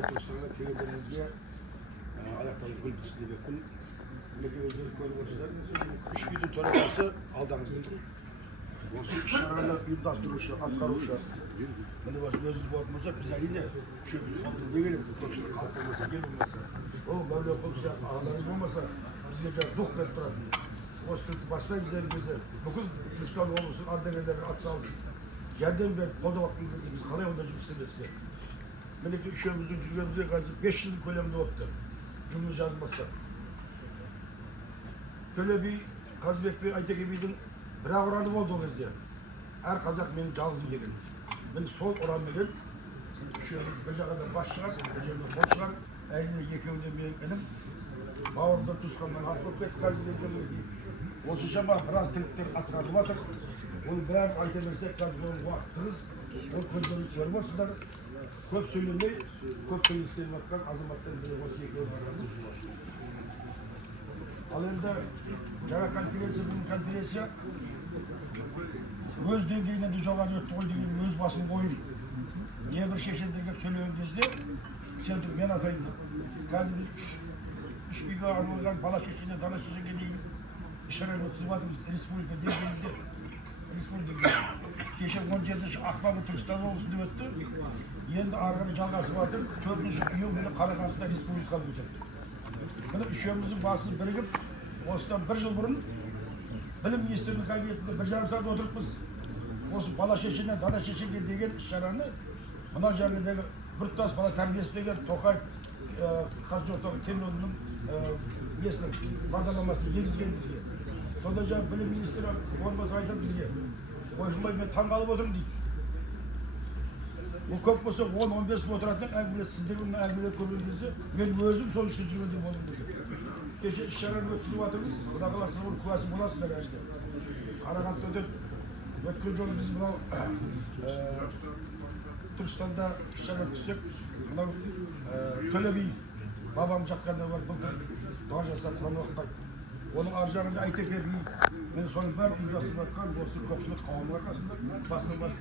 Turkiston'a kelganimizga ayaktan gul bitishliği Buradaki özleri koyup olsalar, 3 gündür toleransı aldığınızda. Olsun işlerine yurttaştırışı, atkarışı. Hani özümüz bakmazsak biz eline şu altın ne gelip tekşilik kalkılmasa, gelmemesi. O böyle olsa, ağlarınız olmasa bize cevap dok verip durardı. O sırtı başlayın bize. Bugün Türkistan olursun, addeneleri at salsın. Yerden verip kolda vaktimizi biz kalay ondacı istemeyiz ki. Melekli üşüğümüzün cüzgümüze karşı 5 yıllık ölemde ottu. Cümle yazmazsa. Böyle bir Kazbek bir Aytekin Bey'in bir oranı oldu o kızda. Her Kazak benim cağızım gelin. Benim sol oran benim. Şöyle bir kadar baş çıkar, beceriyle kol çıkar. Elinde yekevde benim. Bağırda tuzkandan hafif et karşıda izlemeyi. O sıçama biraz triktir atkardım atık. Onu birer ayta versek karşıda vaktiniz. O közleriniz görmezsizler. Köp söylemeyi, köp söylemek isteyen vakitler azamattan bile o yekevde var. Alında jara konferensiya, bunun konferensiya öz dengeyinde жоғары өтті ғой деген өз басым ойым. Не бір шешендер келіп сөйлеген кезде сен тұр мен атайын деп. Қазір біз үш биге арналған бала шешеден дана шешеге дейін іс-шараны өткізіп жатырмыз республика деңгейінде. Республика кеше 17 ақпан Түркістан облысында өтті. Енді ары қарай жалғасып жатыр. 4 июль күні Қарағандыда республикалық өтеді. Bunu üçümüzün basını birikip, ostan bir yıl burun Bilim Ministrinin kabinetinde 1,5 saat oturupuz. Osu bala şeşinden dana şeşinge degen işaranı buna jarnedeki bir tas bala terbiyesi degen Tokay Kazıoğlu Temiroğlu'nun nesinin bağlamasını yegizgen bizge. Sonunda Bilim Ministri olmasa aytır bizge. Oyunmay ben tangalıp oturum deyip. Bu köp olsa 10-15 yıl oturattan elbette sizlerin elbette kurulduğunuzu ben özüm sonuçta cümledim oldum dedi. Geçen işlerine ötürü atırız, buna kalarsa bunu kuvası bulasınlar işte. Karagant'ta ötkün yolu biz buna Türkistan'da işlerine ötküsek, buna Tölebi, babam çakkanda var, bıldır, doğan yaşlar Kur'an'ı okutaydı. Onun arjağında ITP bir, ben sonun ben ücrasını bakkan, olsun kokşuluk kavamın arkasında, basın, olsun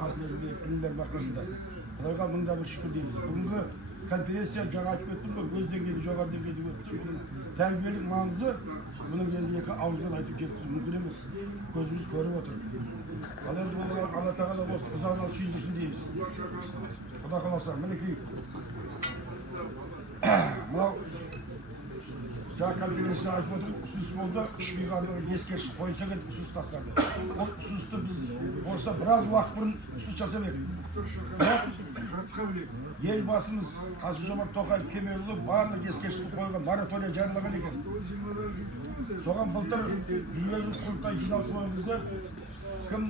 azmerli ünlülerin arkasında. Buraya bunda bir şükür değiliz. Bugünkü konferansiya жаңа айтып өттім ғой, өз деңгейде жоғары деңгейде өтті. Бұның тәрбиелік маңызы, бұның енді екі ауыздан айтып жеткізу мүмкін емес. Көзіміз көріп отыр. Ал енді бұл Алла тағала осы ұзағынан сүйіндірсін дейміз. Құда қаласа, мінекей. Мынау жаңа конференция айтып отырып, ұсыныс болды, үш биғаны ескерткіш қойса кетіп ұсыныс тастады. Ол ұсынысты біз орыста біраз уақыт бұрын ұсыныс жасап едік. Елбасымыз Қасым-Жомарт Тоқаев Кемелұлы барлық ескерткішті қойған мораторий жариялаған екен. Соған былтыр дүниежүзілік құрылтай жиналысы болған кезде кім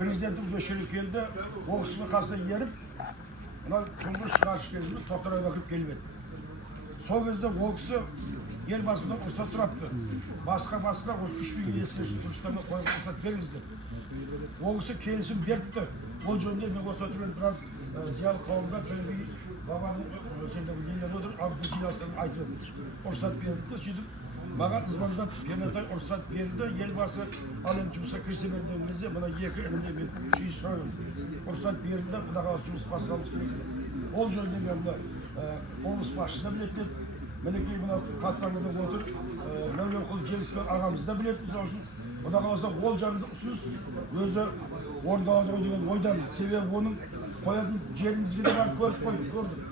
президентіміз осы жерге келді, ол кісінің қасына еріп, мына тұңғыш ғарышкеріміз Тоқтар Әубәкіров келіп еді. Сол кезде ол кісі елбасыдан рұқсат сұрапты. Басқа осы үш биге ескерткішті Түркістанға қойып рұқсат беріңіздер. Ол кісі келісім беріпті. Ол жөнінде мен осы отырған біраз зиялы қауымда Төлеби бабаның сендегі нелер отыр, абды жинастарын айтып өтті. Рұқсат берді, сөйтіп маған звондап Пернетай рұқсат берді. Елбасы ал енді жұмысқа кірісе берген кезде мына екі інімде мен шүйіс сұраймын. Рұқсат берді де құда қаласы жұмыс бастауымыз керек. Ол жөнінде мен облыс басшысы да біледі. Мінекей мына Қастаңғыда отыр, Мәуленқұл Желісбек ағамыз да біледі. Сол үшін құда қаласа ол жағында ұсыныс өзі орындалады ғой деген ойдамыз. Себебі оның қоятын жерімізге де барып көрдік.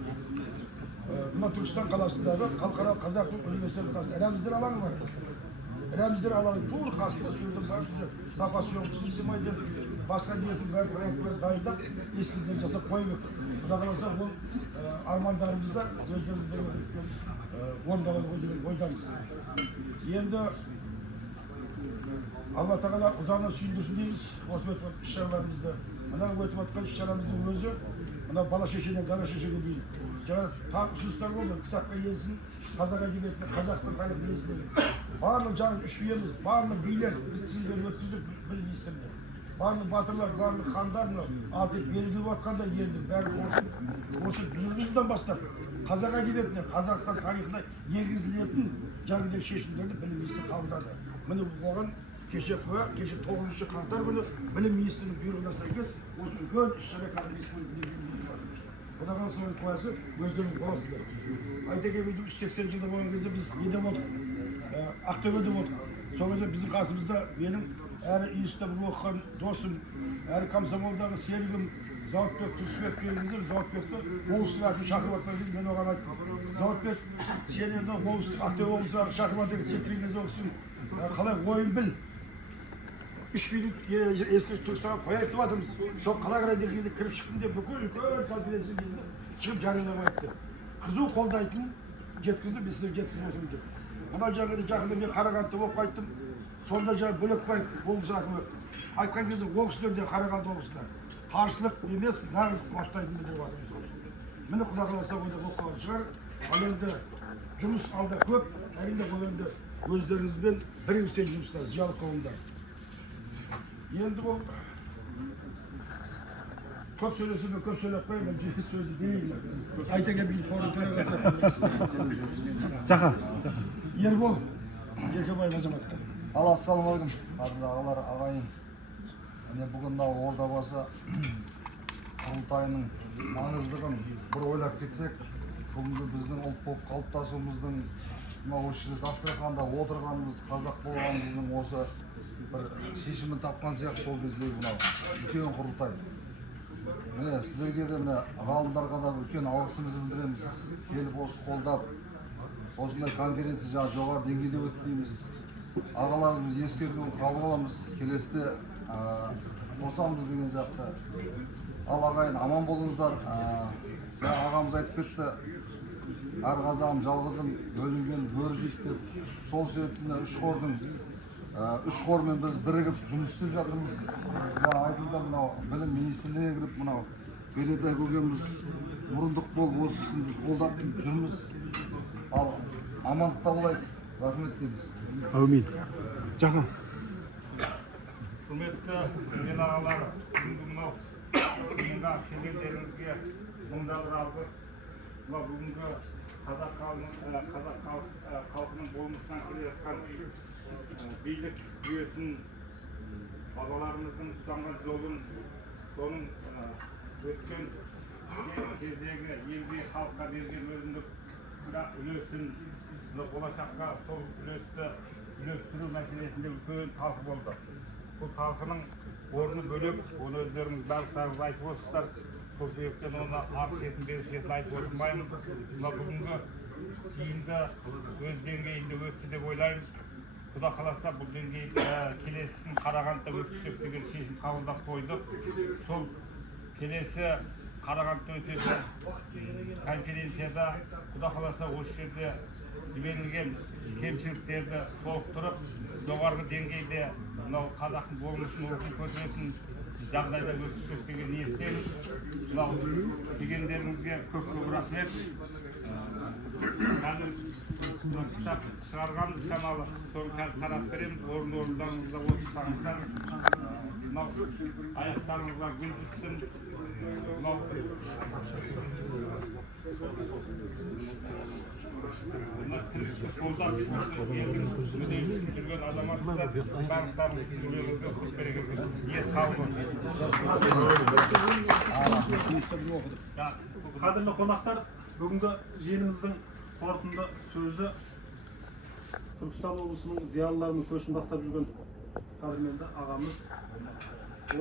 Мына Түркістан қаласындағы халықаралық қазақ университеті қасында рәміздер алаңы бар. Рәміздер алаңы тура қасында сөйлем бар жүр. Сапа съемкасы сыймайды. Басқа несін бәрі проекттер дайындап, эскиздер жасап қойып. Құда қаласа ол армандарымызда өздеріңізде орындалады ғой деген ойдамыз. Енді Алла тағала ұзағынан сүйіндірсін дейміз. Осы өтіп жатқан іс-шараларымызды. Мына өтіп жатқан іс-шарамыздың өзі мына бала шешеден дана шешеге дейін. Жаңа тағы ұсыныстар болды. Кітапқа енсін, қазақ әдебиетіне, Қазақстан тарихы енсін деген. Барлық жаңа үш биеміз, барлық билер біз тізімден өткіздік білім министріне. Барлық батырлар, барлық хандар аты белгілеп жатқанда енді бәрі осы биылғы жылдан бастап қазақ әдебиетіне, Қазақстан тарихына енгізілетін жаңа шешімдерді білім министрі қабылдады. Міне оған кеше 9 қаңтар күні білім министрінің бұйрығына сәйкес осы үлкен іс-шара қазір республикада Құдай қаласа қоясы өздеріңіз боласыздар. Айта кетейін, 380 жылда болған кезде біз неде болдық? Ақтөбеде болдық. Сол кезде біздің қасымызда менің әрі институтта оқыған досым, әрі комсомолдағы серігім Зауытбек Тұрсыбек келген кезде Зауытбекті облыстық әкім шақырып жатқан кезде мен оған айттым. Зауытбек, сен енді Ақтөбе облыстық әкім шақырып жатқан сен келген кезде ол кісінің қалай ойын біл. 3 минут ескі Түркістанға қояйық деп жатырмыз. Сол қалай қарай дегенде кіріп шықтым деп бүкіл конференция кезінде шығып жарияламай айтты. Қызу қолдайтын жеткізіп, біз жеткізіп отырмыз деп. Мына жағында жақында мен Қарағандыда болып қайттым. Сонда жаңа Бөлекбаев облыс әкімі айтқан кезде ол кісілер де Қарағанды облысында қарсылық емес, нағыз қуаштайтын деп жатырмыз. Міне Құдай қаласа онда болып қалған шығар. Ал енді жұмыс алда көп, әрине бұл енді өздеріңізбен бірігістен жұмыста, зиялы қауымдар. Енді бұл көп сөйлесуді көп сөйлеп қойын, мен сөзді берейін. Айта келбейді қорын төрағасы. Жақа. Ербол, Еркебаев азаматтар. Ассалаумағалейкум, қадірлі ағалар, ағайын. Міне бүгін мынау Ордабасы құрылтайының маңыздығын бір ойлап кетсек, бүгінгі біздің ұлт болып қалыптасуымыздың мынау осы дастарханда отырғанымыз, қазақ болғанымыздың осы бір шешімін тапқан сияқты сол кездегі мынау үлкен құрылтай. Міне сіздерге де міне ғалымдарға да үлкен алғысымызды білдіреміз. Келіп осы қолдап, осындай конференция жаңа жоғары деңгейде өтті дейміз. Ағаларымыз ескертуін қабыл аламыз. Келесіде қосамыз деген жақта. Ал ағайын аман болыңыздар. Жаңа ағамыз айтып кетті. Әр қазағым жалғызым бөлінген бөрі дейді деп. Сол себептен үш қормен біз бірігіп жұмыс істеп жатырмыз. Айтылды мынау білім министрлігіне кіріп мынау Белетай көкеміз мұрындық болып осы кісіні біз қолдап жүрміз. Ал амандықта болайық. Рахмет дейміз. Әумин. Жақа. Құрметті ел ағалар, мынау жиынға келгендеріңізге мыңда бір алғыс. Мынау бүгінгі қазақ халқының болмысынан келе жатқан билік жүйесін, бабаларымыздың ұстанған жолын, соның өткен кездегі елге халыққа берген өзіндік үлесін, болашаққа сол үлесті үйлестіру мәселесінде үлкен талқы болды. Бұл талқының орны бөлек, оны өздеріңіз барлықтарыңыз айтып отырсыздар. Сол себептен оны ар шетін бер шетін айтып отырмаймын. Мына бүгінгі жиынды өз деңгейінде өтті деп ойлаймыз. Құда қаласа бұл деңгейде келесісін Қарағандыда өткізсек деген шешім қабылдап қойдық. Сол келесі Қарағандыда өтетін конференцияда Құда қаласа осы жерде жіберілген кемшіліктерді толықтырып, жоғарғы деңгейде мынау қазақтың болмысын рухын көтеретін жағдайда өткізсек деген ниеттеміз. Мынау дегендеріңізге көп рахмет. Қазір кітап шығарған шамалы, соны қазір тарап береміз. Орындарыңызда отырсаңыздар, мынау аяқтарыңызға гүл түссін. Қолдап жүрген азаматтар барлықтарын үйлеріңізге құт берекет ниет қабыл. Қадірлі қонақтар, бүгінгі жиынымыздың қорытынды сөзі Түркістан облысының зиялыларының көшін бастап жүрген қадірменді ағамыз